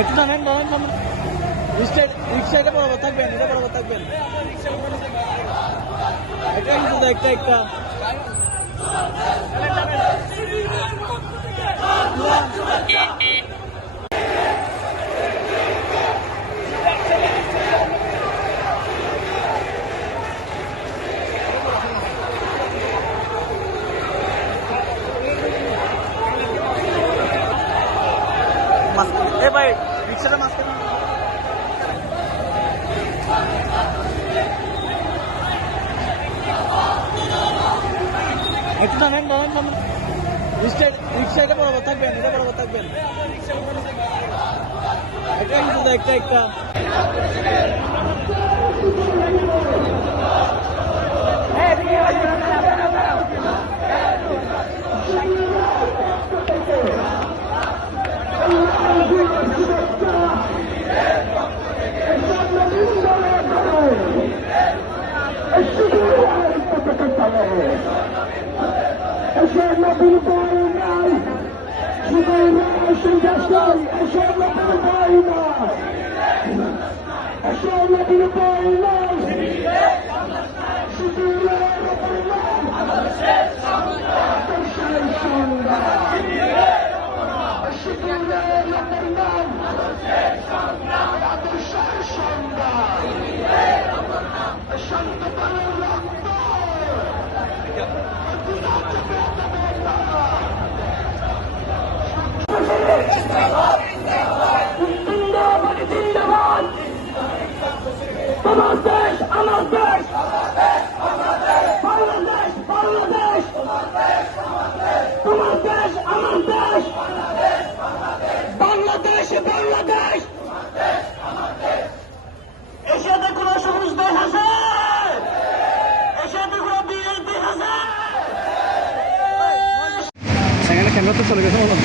একটু নামেন নামেন রিক্সা এটা বরাবর থাকবেন, এটা বরাবর থাকবেন। এটা কিন্তু একটা একটা এ ভাই রিক্সাটা মাঝখানে একটু নামেন নামেন রিক্সা এটা বরাবর থাকবেন, এটা বরাবর থাকবেন। এটা কিন্তু একটা একটা আমার দেশ আমার দেশ বাংলাদেশ বাংলাদেশ তোমার দেশ আমার দেশ বাংলাদেশ বাংলাদেশ এশিয়াতে কোন সবুজ দেশ আছে? এশিয়াতে কোন বীরের দেশ আছে? সেখানে ক্যামেরা তো চলে গেছে বলো।